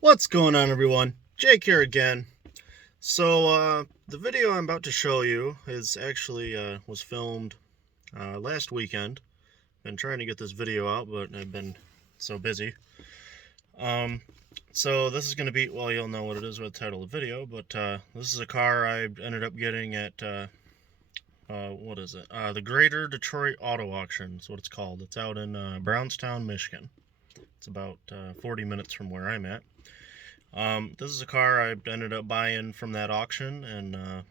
What's going on, everyone? Jake here again. So the video I'm about to show you is actually was filmed last weekend. Been trying to get this video out, but I've been so busy. So this is going to be, well, you'll know what it is with the title of the video, but this is a car I ended up getting at what is it? The Greater Detroit Auto Auction is what it's called. It's out in Brownstown, Michigan. It's about 40 minutes from where I'm at. This is a car I ended up buying from that auction, and I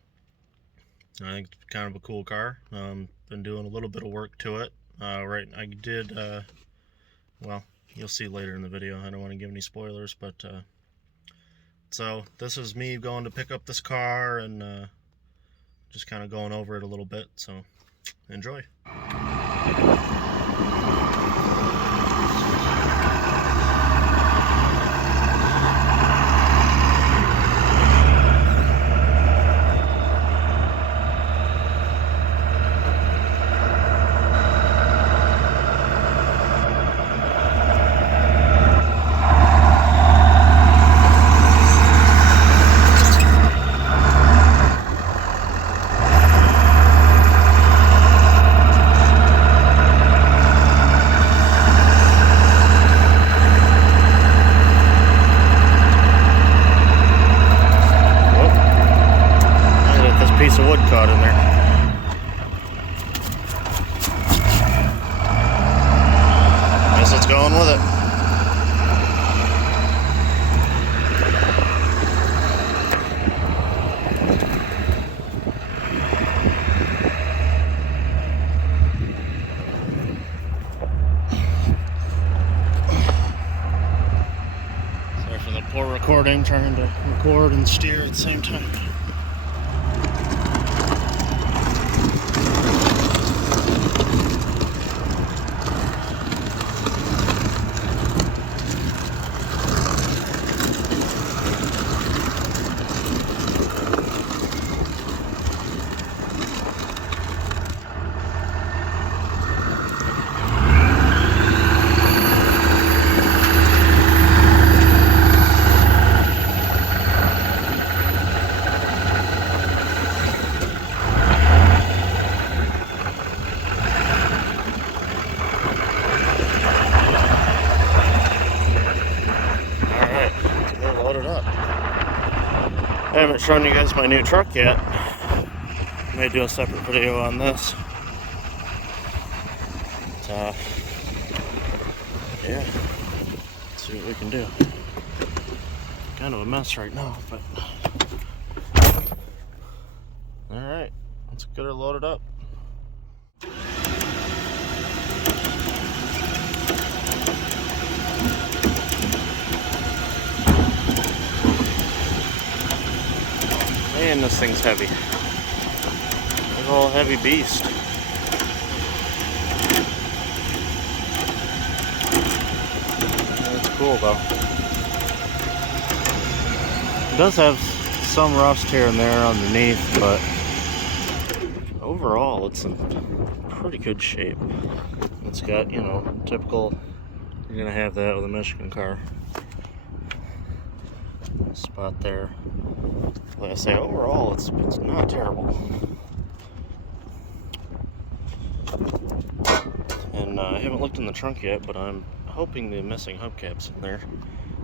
think it's kind of a cool car. Been doing a little bit of work to it. Right, I did, well, you'll see later in the video. I don't want to give any spoilers, but so this is me going to pick up this car and just kind of going over it a little bit, so enjoy. Piece of wood caught in there. Guess it's going with it. Sorry for the poor recording, trying to record and steer at the same time. I haven't shown you guys my new truck yet. May do a separate video on this. But, yeah, let's see what we can do. Kind of a mess right now, but alright, let's get her loaded up. Man, this thing's heavy. Big old heavy beast. That's cool though. It does have some rust here and there underneath, but overall it's in pretty good shape. It's got, you know, typical, you're gonna have that with a Michigan car. Spot there. Like I say, overall, it's not terrible. And I haven't looked in the trunk yet, but I'm hoping the missing hubcap's in there.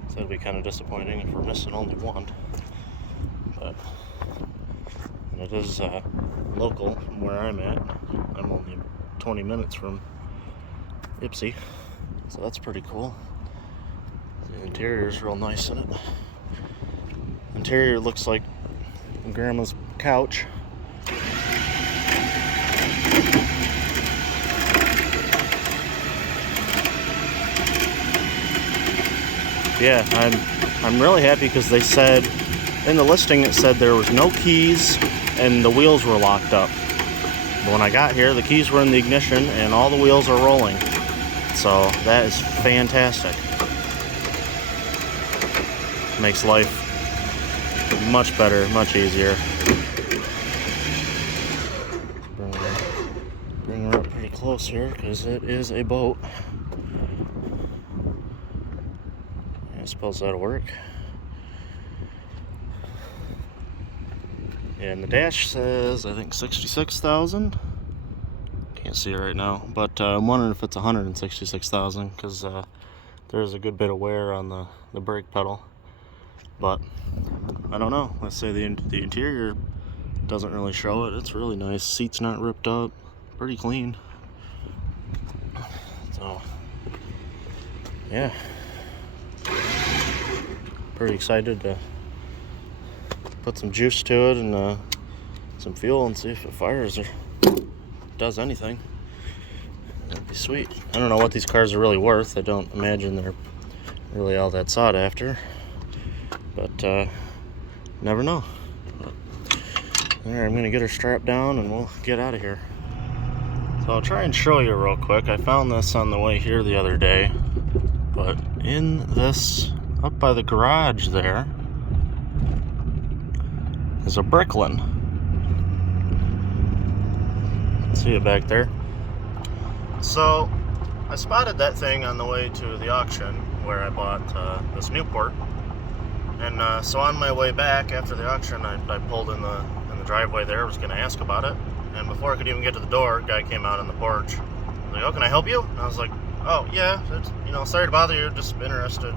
So that'd be kind of disappointing if we're missing only one. But and it is local from where I'm at. I'm only 20 minutes from Ypsi, so that's pretty cool. The interior is real nice in it. Interior looks like Grandma's couch. Yeah, I'm really happy because they said in the listing it said there was no keys and the wheels were locked up. But when I got here, the keys were in the ignition and all the wheels are rolling. So that is fantastic. Makes life much better, much easier. Bring her up pretty close here because it is a boat. I suppose that'll work. And the dash says, I think 66,000. Can't see it right now, but I'm wondering if it's 166,000 because there's a good bit of wear on the brake pedal. But I don't know. Let's say the interior doesn't really show it. It's really nice. Seat's not ripped up. Pretty clean. So yeah, pretty excited to put some juice to it and some fuel and see if it fires or does anything. That'd be sweet. I don't know what these cars are really worth. I don't imagine they're really all that sought after, but never know. Alright, I'm gonna get her strapped down and we'll get out of here. So I'll try and show you real quick. I found this on the way here the other day, but in this, up by the garage there, is a Bricklin. See it back there? So I spotted that thing on the way to the auction where I bought this Newport, and so on my way back after the auction, I pulled in the driveway there. I was going to ask about it, and before I could even get to the door, a guy came out on the porch. Like, "Oh, can I help you?" And I was like, "Oh yeah, sorry to bother you. Just interested.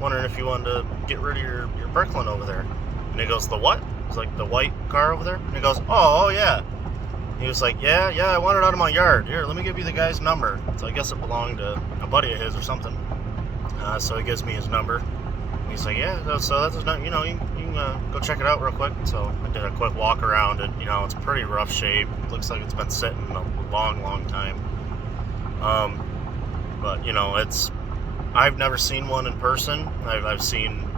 Wondering if you wanted to get rid of your Bricklin over there." And he goes, "The what?" It's like, "The white car over there." And he goes, "Oh yeah." He was like, yeah, I want it out of my yard. Here, let me give you the guy's number. So I guess it belonged to a buddy of his or something. So he gives me his number. And he's like, yeah, so that's not, you can go check it out real quick. So I did a quick walk around it. It's pretty rough shape. It looks like it's been sitting a long time. But I've never seen one in person. I've seen,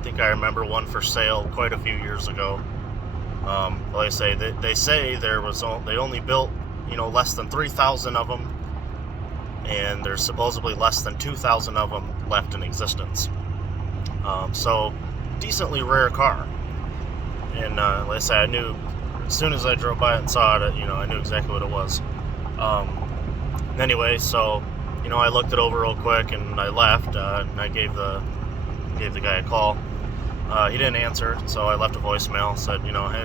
I think I remember one for sale quite a few years ago. Like I say, they say they only built, less than 3,000 of them, and there's supposedly less than 2,000 of them left in existence. So decently rare car. And like I say, I knew as soon as I drove by it and saw it, I knew exactly what it was. Anyway, so I looked it over real quick and I left, and I gave the guy a call. He didn't answer, so I left a voicemail. Said, hey,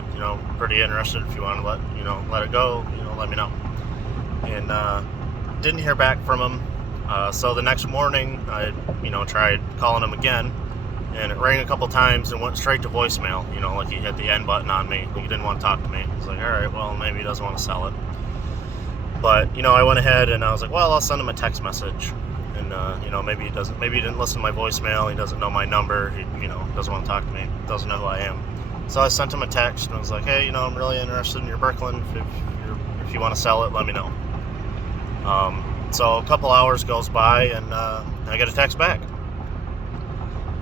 pretty interested. If you want to let it go, let me know. And didn't hear back from him. So the next morning, I tried calling him again, and it rang a couple times and went straight to voicemail. Like he had the end button on me. Like he didn't want to talk to me. I was like, all right, well, maybe he doesn't want to sell it. But I went ahead and I was like, well, I'll send him a text message. And maybe he didn't listen to my voicemail. He doesn't know my number. He doesn't want to talk to me. Doesn't know who I am. So I sent him a text and I was like, hey, I'm really interested in your Bricklin. If you want to sell it, let me know. So a couple hours goes by and I get a text back.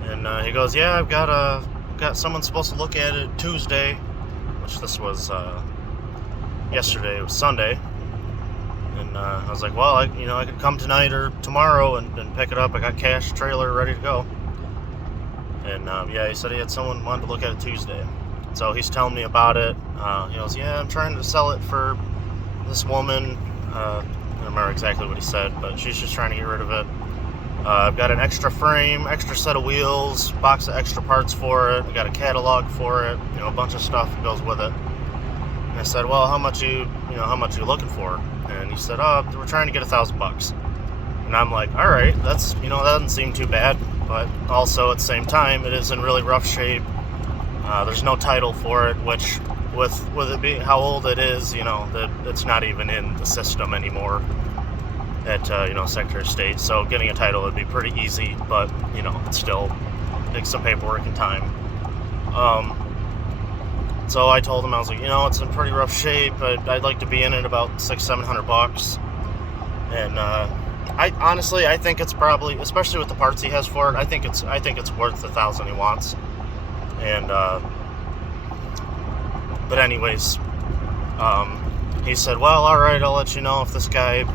And he goes, yeah, I've got someone supposed to look at it Tuesday, which this was yesterday. It was Sunday. And I was like, well, I could come tonight or tomorrow and pick it up. I got cash, trailer ready to go. And yeah, he said he had someone wanted to look at it Tuesday. So he's telling me about it. He goes, yeah, I'm trying to sell it for this woman. I don't remember exactly what he said, but she's just trying to get rid of it. I've got an extra frame, extra set of wheels, box of extra parts for it. I got a catalog for it, a bunch of stuff that goes with it. And I said, well, how much you looking for? And he said, oh, we're trying to get $1,000. And I'm like, all right, that's, that doesn't seem too bad. But also at the same time, it is in really rough shape. There's no title for it, which with it being how old it is, that it's not even in the system anymore at, Secretary of State. So getting a title would be pretty easy, but, it still takes some paperwork and time. So I told him, I was like, it's in pretty rough shape. I'd like to be in it about $600-700. And I honestly think it's probably, especially with the parts he has for it, I think it's worth the $1,000 he wants. And but anyways, he said, well, all right, I'll let you know if this guy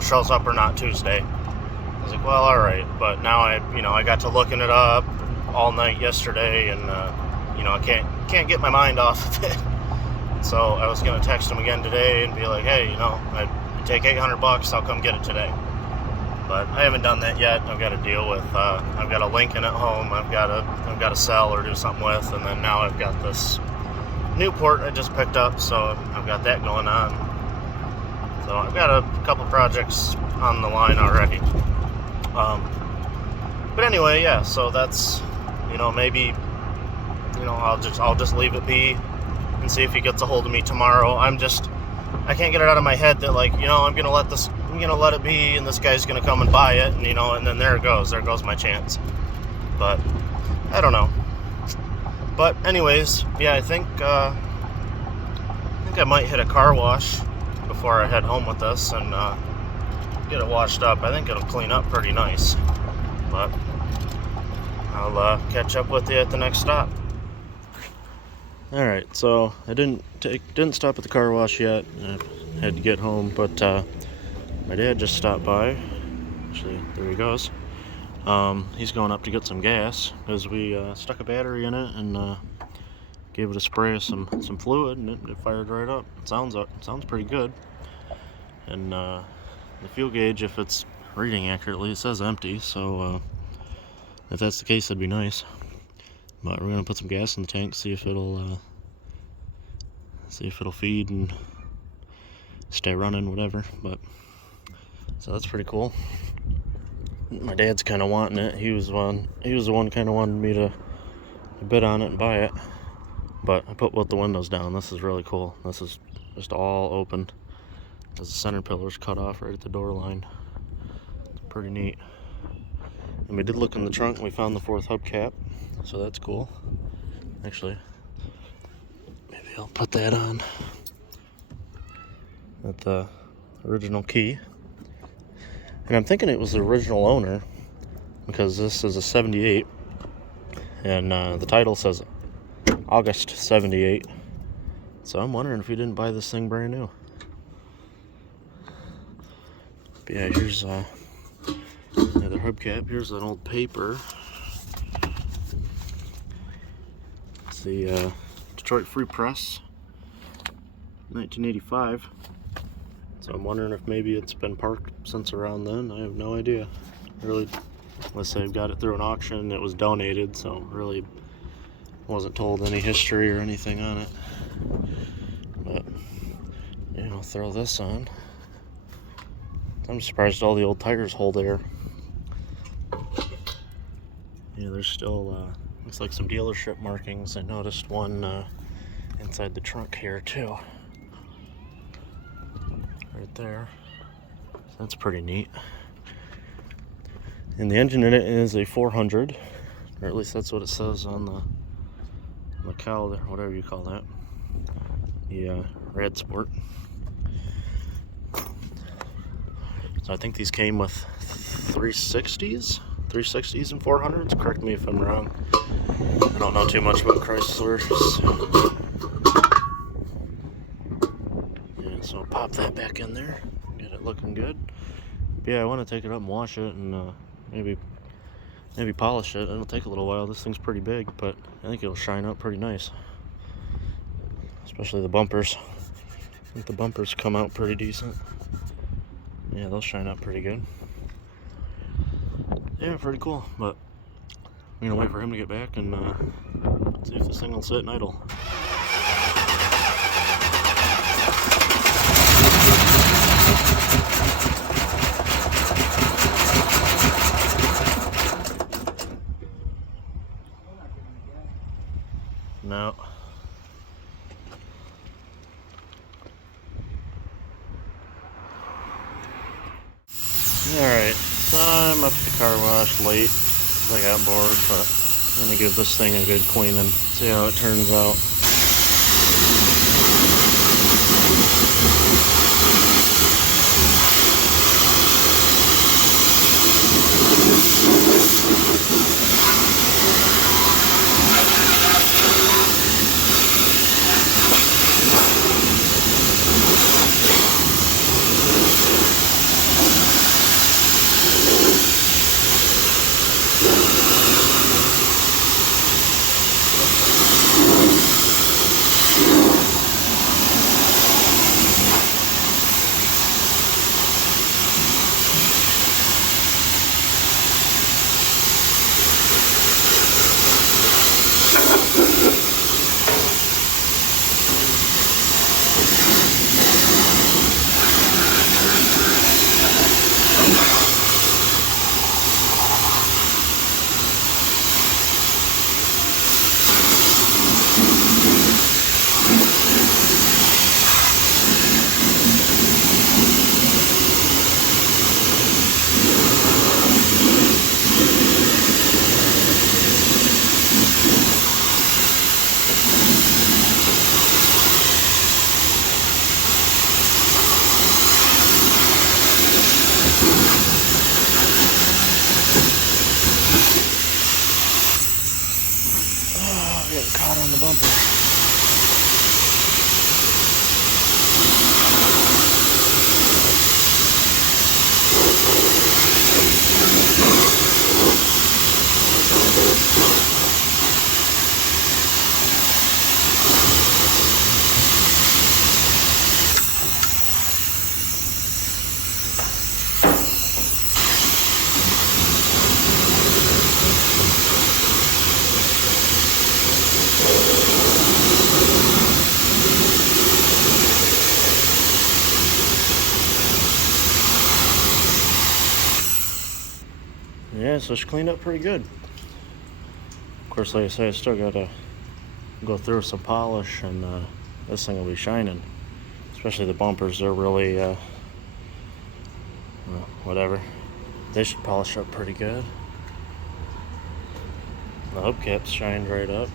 shows up or not Tuesday. I was like, well, all right. But now I got to looking it up all night yesterday, and I can't get my mind off of it. So I was gonna text him again today and be like, hey, I'd take $800, I'll come get it today. But I haven't done that yet. I've got to deal with, I've got a Lincoln at home I've got to sell or do something with, and then now I've got this Newport I just picked up, so I've got that going on. So I've got a couple projects on the line already. But anyway, yeah, so that's, maybe, I'll just leave it be and see if he gets a hold of me tomorrow. I can't get it out of my head that, like, I'm gonna let it be, and this guy's gonna come and buy it, and then there goes my chance. But I don't know. But anyways, yeah, I think I might hit a car wash before I head home with this and get it washed up. I think it'll clean up pretty nice. But I'll catch up with you at the next stop. All right, so I didn't stop at the car wash yet. I had to get home, but my dad just stopped by. Actually, there he goes. He's going up to get some gas because we stuck a battery in it and gave it a spray of some fluid, and it fired right up. It sounds pretty good. And the fuel gauge, if it's reading accurately, it says empty. So if that's the case, that'd be nice. But we're gonna put some gas in the tank, see if it'll feed and stay running, whatever. But so that's pretty cool. My dad's kind of wanting it. He was the one kind of wanted me to bid on it and buy it. But I put both the windows down. This is really cool. This is just all open. There's the center pillars cut off right at the door line. It's pretty neat. And we did look in the trunk and we found the 4th hubcap. So that's cool. Actually, maybe I'll put that on at the original key. And I'm thinking it was the original owner because this is a 78 and the title says August 78. So I'm wondering if he didn't buy this thing brand new. But yeah, here's another hubcap. Here's an old paper. It's the Detroit Free Press, 1985. So I'm wondering if maybe it's been parked since around then. I have no idea. Really, unless they've got it through an auction, it was donated, so really wasn't told any history or anything on it. But yeah, I'll throw this on. I'm surprised all the old tires hold air. Yeah, there's still looks like some dealership markings. I noticed one inside the trunk here too. Right there. So that's pretty neat. And the engine in it is a 400, or at least that's what it says on the cowl there, whatever you call that. The Rad Sport. So I think these came with 360s and 400s. Correct me if I'm wrong. I don't know too much about Chrysler. Yeah, so I'll pop that back in there. Get it looking good. But yeah, I want to take it up and wash it and maybe polish it. It'll take a little while. This thing's pretty big, but I think it'll shine up pretty nice. Especially the bumpers. I think the bumpers come out pretty decent. Yeah, they'll shine up pretty good. Yeah, pretty cool. But I'm gonna wait for him to get back and see if this thing will sit and idle. No. Alright, so I'm up at the car wash late because I got bored, but I'm going to give this thing a good cleaning, see how it turns out. getting caught on the bumper. Yeah, so she cleaned up pretty good. Of course, like I said, I still gotta go through some polish, and this thing will be shining. Especially the bumpers, they're really, well, whatever. They should polish up pretty good. The hubcaps shined right up.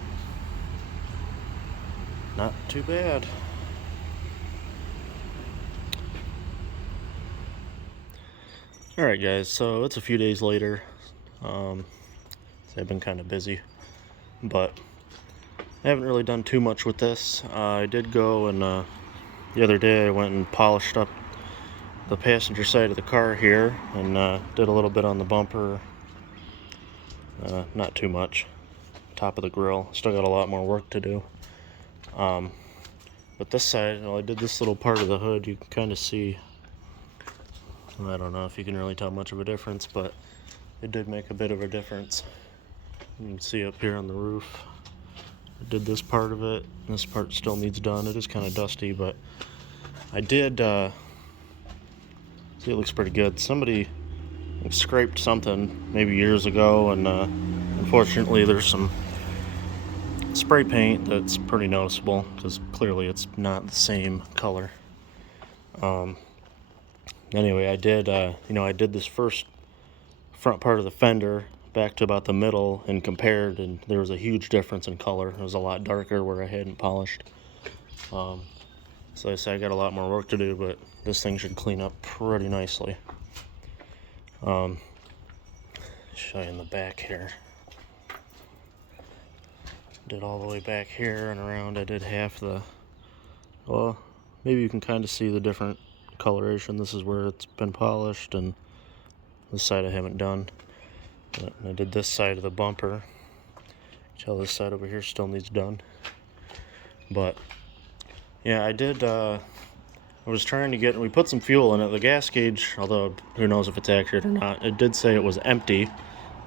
Not too bad. Alright guys, so it's a few days later. So I've been kind of busy, but I haven't really done too much with this. I did go and the other day I went and polished up the passenger side of the car here, and did a little bit on the bumper. Not too much. Top of the grill. Still got a lot more work to do. But this side, I did this little part of the hood. You can kind of see, I don't know if you can really tell much of a difference, but it did make a bit of a difference. You can see up here on the roof, I did this part of it. This part still needs done. It is kind of dusty, but I did, see, it looks pretty good. Somebody scraped something maybe years ago, and unfortunately there's some spray paint that's pretty noticeable, because clearly it's not the same color. Anyway, I did, I did this first front part of the fender back to about the middle and compared, and there was a huge difference in color. It was a lot darker where I hadn't polished. So I said I got a lot more work to do, but this thing should clean up pretty nicely. Show you in the back here. Did all the way back here and around. I did half the, well, maybe you can kind of see the different coloration. This is where it's been polished, and this side I haven't done. But I did this side of the bumper. Tell this side over here still needs done. But yeah, I did, I was trying to get, we put some fuel in it. The gas gauge, although who knows if it's accurate or not, it did say it was empty.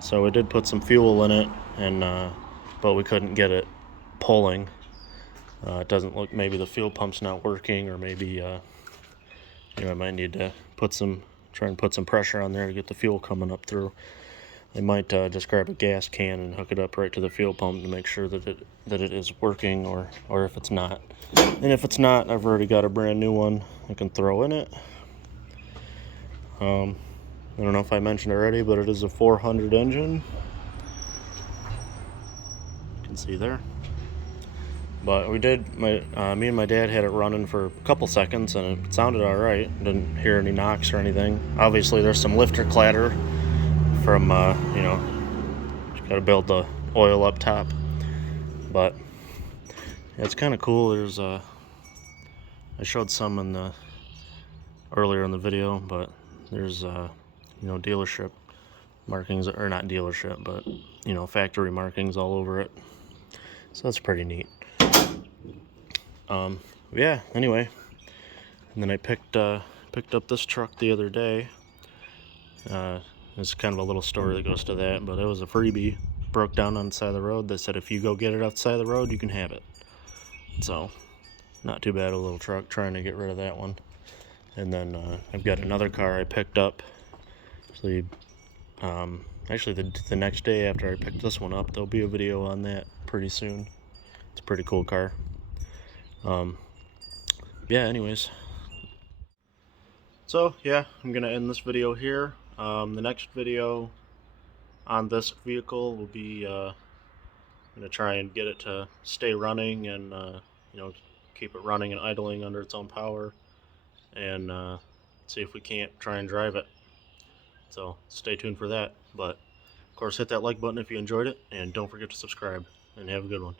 So we did put some fuel in it, and but we couldn't get it pulling. It doesn't look, maybe the fuel pump's not working, or maybe I might need to try and put some pressure on there to get the fuel coming up through. I might just grab a gas can and hook it up right to the fuel pump to make sure that it is working, or if it's not. And if it's not, I've already got a brand new one I can throw in it. I don't know if I mentioned already, but it is a 400 engine. You can see there. But we did, me and my dad had it running for a couple seconds, and it sounded all right. Didn't hear any knocks or anything. Obviously, there's some lifter clatter from, just got to build the oil up top. But yeah, it's kind of cool. There's I showed some earlier in the video, but there's dealership markings, or not dealership, but factory markings all over it. So that's pretty neat. Yeah, anyway, and then I picked up this truck the other day. It's kind of a little story that goes to that, but it was a freebie. Broke down on the side of the road. They said if you go get it off the side of the road, you can have it. So not too bad, a little truck, trying to get rid of that one. And then I've got another car I picked up. So actually the next day after I picked this one up, there'll be a video on that pretty soon. It's a pretty cool car. Yeah, anyways, so yeah, I'm gonna end this video here. The next video on this vehicle will be gonna try and get it to stay running, and keep it running and idling under its own power, and see if we can't try and drive it. So stay tuned for that. But of course, hit that like button if you enjoyed it, and don't forget to subscribe, and have a good one.